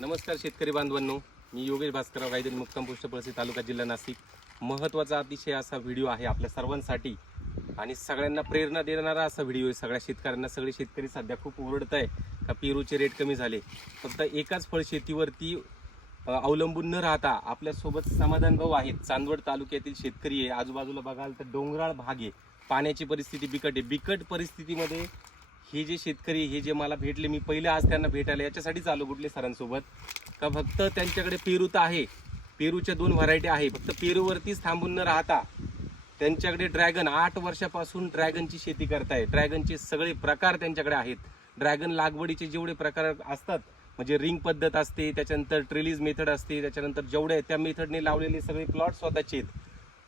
नमस्कार शेतकरी बांधवांनो. मी योगेश भास्करराव गायदरी मुक्काम पोस्ट तालुका जिल्हा नाशिक. महत्त्वाचा अतिशय असा व्हिडिओ आहे आपल्या सर्वांसाठी आणि सगळ्यांना प्रेरणा देणारा असा व्हिडिओ आहे. सगळ्या शेतकऱ्यांना सगळे शेतकरी सध्या खूप ओरडत आहे का पेरूचे रेट कमी झाले. फक्त एकाच फळशेतीवरती अवलंबून न राहता आपल्यासोबत समाधान भाऊ आहेत. चांदवड तालुक्यातील शेतकरी आहे. आजूबाजूला बघाल तर डोंगराळ भाग आहे. पाण्याची परिस्थिती बिकट आहे. बिकट परिस्थितीमध्ये हे जे शेतकरी हे जे मला भेटले मी पहिले आज त्यांना भेटायला याच्यासाठीच आलो कुठले सरांसोबत. का फक्त त्यांच्याकडे पेरू तर आहे. पेरूच्या दोन व्हरायटी आहे. फक्त पेरूवरतीच थांबून न राहता त्यांच्याकडे ड्रॅगन आठ वर्षापासून ड्रॅगनची शेती करताय. ड्रॅगनचे सगळे प्रकार त्यांच्याकडे आहेत. ड्रॅगन लागवडीचे जेवढे प्रकार असतात म्हणजे रिंग पद्धत असते त्याच्यानंतर ट्रेलिज मेथड असते त्याच्यानंतर जेवढे त्या मेथडने लावलेले सगळे प्लॉट स्वतःचे आहेत.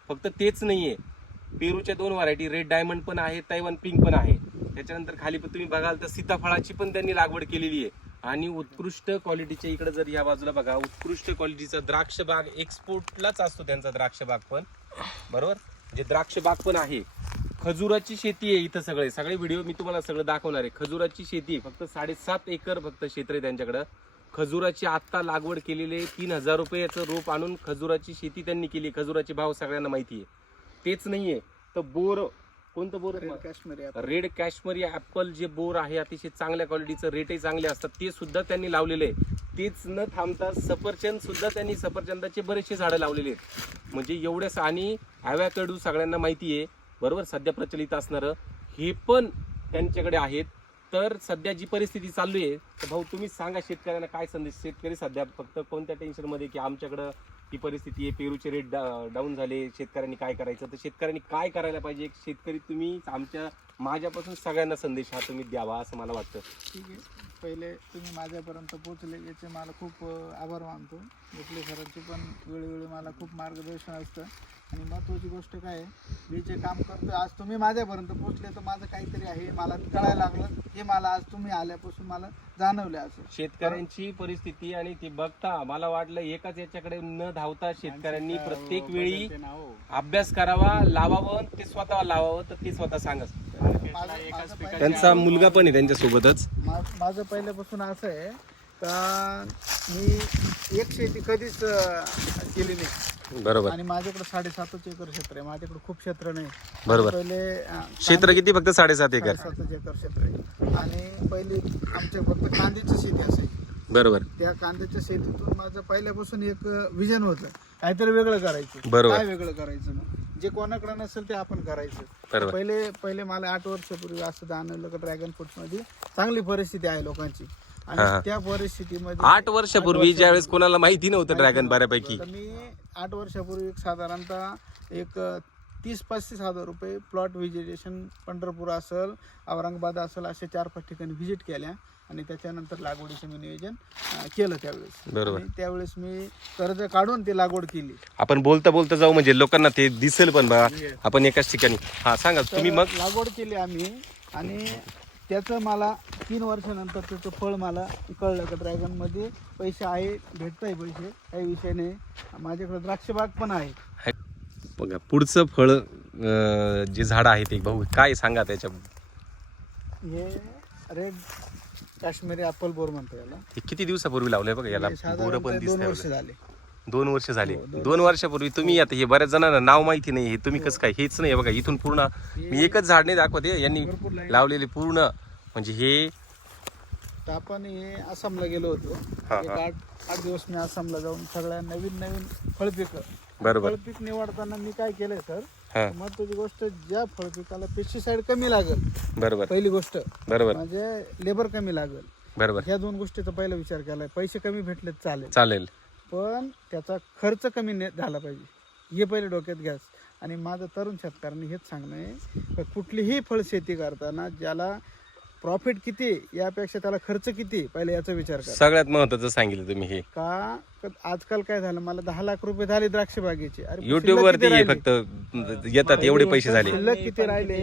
फक्त तेच नाही आहे पेरूच्या दोन व्हरायटी रेड डायमंड पण आहे तैवान पिंक पण आहे. त्याच्यानंतर खाली पण तुम्ही बघाल तर सीताफळाची पण त्यांनी लागवड केलेली आहे. आणि उत्कृष्ट क्वालिटीच्या इकडे जर या बाजूला बघा उत्कृष्ट क्वालिटीचा द्राक्ष बाग एक्सपोर्टलाच असतो त्यांचा द्राक्ष बाग पण. बरोबर? जे द्राक्ष बाग पण आहे. खजुराची शेती आहे इथं सगळे. सगळे व्हिडिओ मी तुम्हाला सगळं दाखवणार आहे. खजुराची शेती आहे. फक्त साडेसात एकर फक्त क्षेत्र आहे त्यांच्याकडं. खजुराची आत्ता लागवड केलेली तीन हजार रुपयाचं रोप आणून खजुराची शेती त्यांनी केली खजुराचे भाव सगळ्यांना माहिती आहे. तेच नाही आहे तर बोर कोणतं bore red Kashmiri apple. Red Kashmiri जे बोर आहे अतिशय चांगल्या क्वालिटीचं रेटही चांगले असतात. ते सुद्धा त्यांनी लावलेले आहे तेच न थांबता सफरचंद सुद्धा त्यांनी सफरचंदाचे बरेचसे झाडं लावलेले आहेत. म्हणजे एवढ्याच आणि ॲव्याकडू सगळ्यांना माहिती आहे. बरोबर? सध्या प्रचलित असणारं. हे पण त्यांच्याकडे आहेत. तर सध्या जी परिस्थिती चालू आहे तर भाऊ तुम्ही सांगा शेतकऱ्यांना काय संदेश शेतकरी सध्या फक्त कोणत्या टेन्शनमध्ये की आमच्याकडं ही परिस्थिती आहे. पेरूचे रेट डाऊन झाले. शेतकऱ्यांनी काय करायचं? तर शेतकऱ्यांनी काय करायला पाहिजे? एक शेतकरी तुम्ही आमच्या माझ्यापासून सगळ्यांना संदेश हा तुम्ही द्यावा असं मला वाटतं. ठीक आहे. पहिले तुम्ही माझ्यापर्यंत पोहोचले याचे मला खूप अं, आभार मानतो. गोखले सरांचे पण वेळोवेळी मला खूप मार्गदर्शन असतं. आणि महत्त्वाची गोष्ट काय आहे मी जे काम करतो आज तुम्ही माझ्यापर्यंत पोहोचले तर माझं काहीतरी आहे. मला कळायला लागलं हे मला आज तुम्ही आल्यापासून मला जाणवलं असं. शेतकऱ्यांची परिस्थिती आणि ती बघता मला वाटलं एकाच याच्याकडे न धावता शेतकऱ्यांनी प्रत्येक वेळी अभ्यास करावा लावावं ते स्वतः लावावं तर ते स्वतः सांगत पहिलं- त्यांचा मुलगा पण आहे त्यांच्या सोबतच मा- माझं पहिल्यापासून असं आहे का मी एक शेती कधीच अं, केली नाही. बरोबर. आणि माझ्याकडे साडेसातच एकर क्षेत्र आहे. माझ्याकडे खूप क्षेत्र नाही. बरोबर. पहिले अं, क्षेत्र किती? फक्त साडेसात एकर. साडेसातच एकर क्षेत्र आहे. आणि पहिली आमच्या फक्त कांद्याची शेती असायची. बरोबर. त्या कांद्याच्या शेतीतून माझं पहिल्यापासून एक विजन होतं. काहीतरी वेगळं करायचं. बरोबर. काय वेगळं करायचं मग? जे कोणाकडे नसेल ते आपण करायचं. पहिले पहिले मला आठ वर्षापूर्वी असं जाणवलं की ड्रॅगन फ्रूटमध्ये चांगली परिस्थिती आहे लोकांची. आणि त्या परिस्थितीमध्ये आठ वर्षापूर्वी ज्यावेळेस कोणाला माहिती नव्हतं ड्रॅगन बऱ्यापैकी. मी आठ वर्षापूर्वी एक साधारणतः एक तीस पस्तीस हजार रुपये प्लॉट व्हिजिटेशन पंढरपूर असेल औरंगाबाद असेल असे चार पाच ठिकाणी व्हिजिट केल्या आणि त्याच्यानंतर लागवडीचं मी नियोजन अं, केलं त्यावेळेस. बरोबर. आणि त्यावेळेस मी कर्ज काढून ती लागवड केली. आपण बोलता बोलता जाऊ म्हणजे लोकांना ते दिसेल पण बघा आपण एकाच ठिकाणी. हा सांगा तुम्ही तर मग? लागवड केली आम्ही आणि त्याचं मला तीन वर्षानंतर त्याचं फळ मला कळलं की ड्रॅगनमध्ये पैसे आहे भेटताय पैसे काही विषय नाही. माझ्याकडे द्राक्षबाग पण आहे. बघा पुढचं फळ जे झाड आहे ते भाऊ काय सांगा त्याच्या हे रेड काश्मीरी ॲपल बोर म्हणतो याला. हे किती दिवसापूर्वी लावलंय बघा याला हे बोर पण दोन वर्ष दिसतंय झाले. दोन वर्ष झाले. हो, दोन वर्षापूर्वी तुम्ही आता हे बऱ्याच जणांना नाव माहिती नाही हे तुम्ही कसं काय हेच नाही बघा इथून पूर्ण मी एकच झाड नाही दाखवते यांनी लावलेले पूर्ण. म्हणजे हे आपण हे आसामला गेलो होतो. हा, एक हा. आठ आठ दिवस मी आसामला जाऊन सगळ्या नवीन नवीन फळपिक बरोबर. फळपीक निवडताना मी काय केलंय सर हा. महत्वाची गोष्ट ज्या फळपिकाला पेस्टिसाइड कमी लागेल बरोबर. पहिली गोष्ट बरोबर. म्हणजे लेबर कमी लागेल. बरोबर. ह्या दोन गोष्टीचा पहिला विचार केलाय पैसे कमी भेटले तर चालेल. चालेल. पण त्याचा खर्च कमी ने- झाला पाहिजे हे पहिले डोक्यात घ्यास आणि माझं तरुण शेतकऱ्यांनी हेच सांगणं आहे का कुठलीही फळ शेती करताना ज्याला प्रॉफिट किती? यापेक्षा त्याला खर्च किती? पहिले याचा विचार करा. सगळ्यात महत्वाचं सांगितलं तुम्ही हे. का? का आजकाल काय झालं? मला दहा लाख रुपये झाले द्राक्ष बागेचे. अरे युट्यूब शिल्लक वरती हे राहिले? फक्त येतात एवढे पैसे झाले. शिल्लक किती राहिले?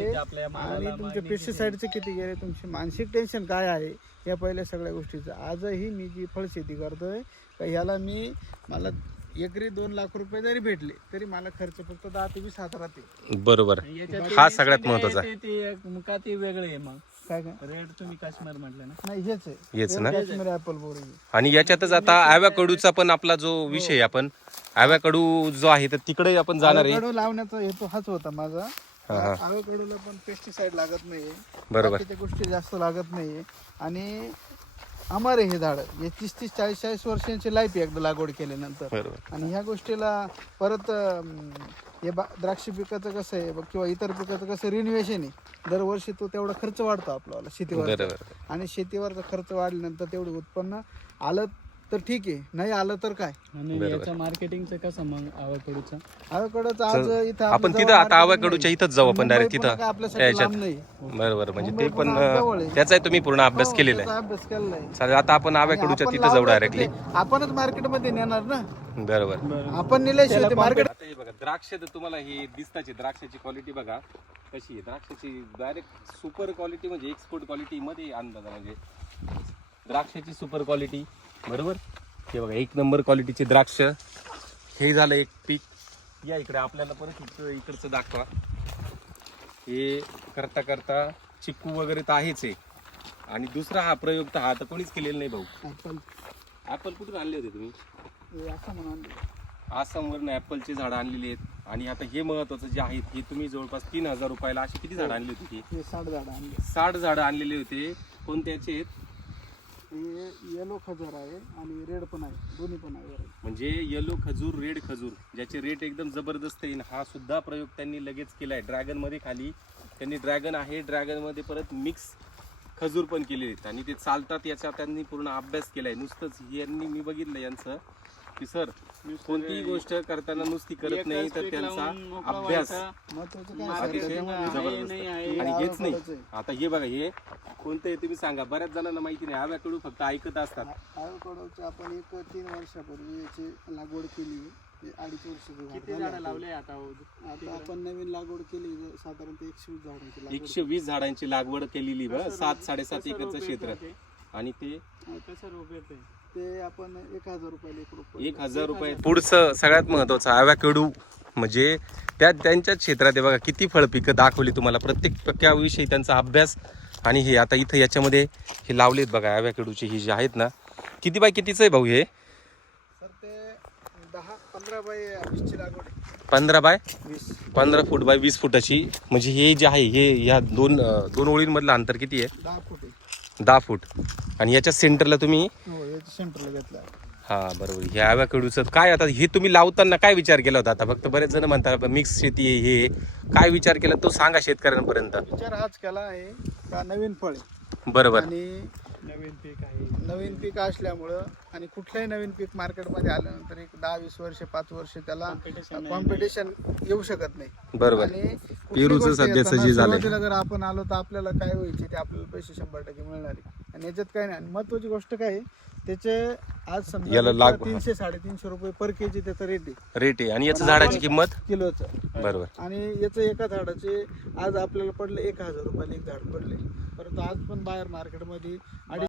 आणि तुमचे पेस्टिसाइडचे किती गेले? तुमचे मानसिक टेन्शन काय आहे? या पहिल्या सगळ्या गोष्टीचं. आजही मी जी फळशेती करतोय का ह्याला मी मला एकरी दोन लाख रुपये जरी भेटले तरी मला खर्च फक्त दहा ते वीस हजारात आहे बरोबर. हा सगळ्यात महत्त्वाचा ते ते एक मुका ते वेगळे आहे मग. काय काय रेड तुम्ही काश्मीर म्हटलं ना? नाही हेच आहे. हेच ना? काश्मीरी ऍपल बोरी आणि याच्यातच आता आव्याकडूचा पण आपला जो विषय आहे आपण आव्याकडू जो आहे तर तिकडे आपण जाणार आहे. लावण्याचा हेतू हाच होता माझा. हा, हा. आवळकडूला पण पेस्टिसाइड लागत नाहीये. बरोबर. बाकीच्या गोष्टी जास्त लागत नाहीये. आणि अमर आहे हे झाड. हे तीस तीस चाळीस चाळीस वर्षांची लाईफ आहे एकदा लागवड केल्यानंतर. बरोबर. आणि ह्या गोष्टीला परत अं, हे बा द्राक्ष पिकाचं कसं आहे बघ, किंवा इतर पिकाचं कसं रिन्युएशन आहे. दरवर्षी तो तेवढा खर्च वाढतो आपल्याला शेतीवर बरोबर. आणि शेतीवरचा खर्च वाढल्यानंतर तेवढं उत्पन्न आलं तर ठीक आहे. नाही आलं तर काय? आणि. याचं मार्केटिंगचं कसं मग आवकडूचं? आवकडच आज इथं आपण तिथं आता नाही. इथंच जाऊ आपण डायरेक्ट तिथं. याच्यात. बरोबर म्हणजे ते पण. त्याचाही तुम्ही पूर्ण अभ्यास हो, केलेला त्याचा आहे अभ्यास केलेला आहे. चालेल आता आपण आव्याकडूच्या आपण तिथं जाऊ डायरेक्टली आपणच मार्केटमध्ये नेणार ना. बरोबर. आपण नेल्याशिवाय ते मार्केट हे बघा द्राक्ष तर तुम्हाला हे दिसताच द्राक्षाची क्वालिटी बघा. कशी आहे? द्राक्षाची डायरेक्ट सुपर क्वालिटी म्हणजे एक्सपोर्ट क्वालिटी मध्ये अंदाज म्हणजे द्राक्षाची सुपर क्वालिटी बरोबर? हे बघा एक नंबर क्वालिटीचे द्राक्ष. हे झालं एक पीक. या इकडे आपल्याला परत इकडं इकडचं दाखवा. हे करता करता चिक्कू वगैरे तर आहेच आहे. आणि दुसरा हा प्रयोग तर हा तर कोणीच केलेला नाही भाऊ. आपण ऍपल कुठून आणले होते तुम्ही? असं म्हणून आसामवरनं ऍपलची झाडं आणलेली आहेत. आणि आता हे महत्वाचं जे आहेत हे तुम्ही जवळपास तीन हजार रुपयाला अशी किती झाडं आणली होती? साठ झाड आणले. साठ झाडं आणलेले होते. कोणत्याचे आहेत? हे येलो खजूर आहे आणि रेड पण आहे. दोन्ही पण आहे. variety. म्हणजे येलो खजूर रेड खजूर ज्याचे रेट एकदम जबरदस्त येईल हा सुद्धा प्रयोग त्यांनी लगेच केलाय. ड्रॅगनमध्ये खाली त्यांनी ड्रॅगन आहे. ड्रॅगनमध्ये परत मिक्स खजूर पण केले आहेत. आणि ते चालतात याचा त्यांनी पूर्ण अभ्यास केलाय. नुसतंच यांनी मी बघितलं यांचं. की सर कोणतीही गोष्ट करताना नुसती करत नाही तर त्यांचा अभ्यास अतिशय जबरदस्त. आणि हेच नाही. आता हे बघा हे कोणतं आहे तुम्ही सांगा. बऱ्याच जणांना माहिती नाही. आव्याकडून फक्त ऐकत असतात. आवळकडूचं आपण एक तीन वर्षापूर्वी याची लागवड केली. अडीच वर्षाचं झाड किती. लावले आता? आता आपण नवीन लागवड केली. साधारणतः एकशे वीस झाडांची लागवड एकशे वीस झाडांची लागवड केलेली सात साडेसात एकरचं क्षेत्र? आणि ते कसं रोप येते ते आपण एक हजार रुपयाला एक रुपये एक हजार रुपये. पुढचं सगळ्यात महत्वाचं आव्याकडू म्हणजे त्या त्यांच्या क्षेत्रात आहे बघा किती फळ पिकं दाखवली तुम्हाला. प्रत्येक पिकाविषयी त्यांचा अभ्यास आणि हे आता इथं याच्यामध्ये हे लावलेत बघा आव्याकडूचे ही जे आहेत ना. किती बाय कितीचं आहे भाऊ हे? सर ते दहा पंधरा बाय वीसची लागवड आहे. पंधरा बाय? वीस. पंधरा फूट बाय वीस फुटाची. म्हणजे हे जे आहे हे ह्या दोन अं, दोन ओळींमधलं अंतर किती आहे? दहा फूट आहे. दहा फूट. आणि याच्या सेंटरला तुम्ही याच्या सेंटरला घेतला हा बरोबर. हे आव्याकडूचं काय आता हे तुम्ही लावताना काय विचार केला होता आता? फक्त बरेच जण म्हणतात मिक्स शेती आहे हे काय विचार केला? तो सांगा शेतकऱ्यांपर्यंत. विचार हाच केला आहे का नवीन फळ आहे? बरोबर. आणि नवीन पीक आहे. नवीन पीक असल्यामुळं आणि कुठलंही नवीन पीक मार्केटमध्ये आल्यानंतर एक दहा वीस वर्ष पाच वर्ष त्याला. कॉम्पिटिशन येऊ शकत नाही. बरोबर. आणि कुठली पेरूचं गोष्ट सध्याचं येताना जे झालंय. सुरुवातीला जर आपण आलो तर आपल्याला काय व्हायचे? ते आपल्याला पैसे शंभर टक्के मिळणार आहे. आणि याच्यात काय नाही. आणि महत्वाची गोष्ट काय आहे, त्याचे आज समजा याला विकला लाग- तीनशे साडेतीनशे रुपये पर केजी त्याचा रेट आहे. रेट आहे. आणि याचं झाडाची किंमत? किलोचं. बरोबर. आणि याचं एका झाडाचे आज आपल्याला पडले एक हजार रुपयाला एक झाड पडले परंतु आज पण बाहेर मार्केटमध्ये अडीचशे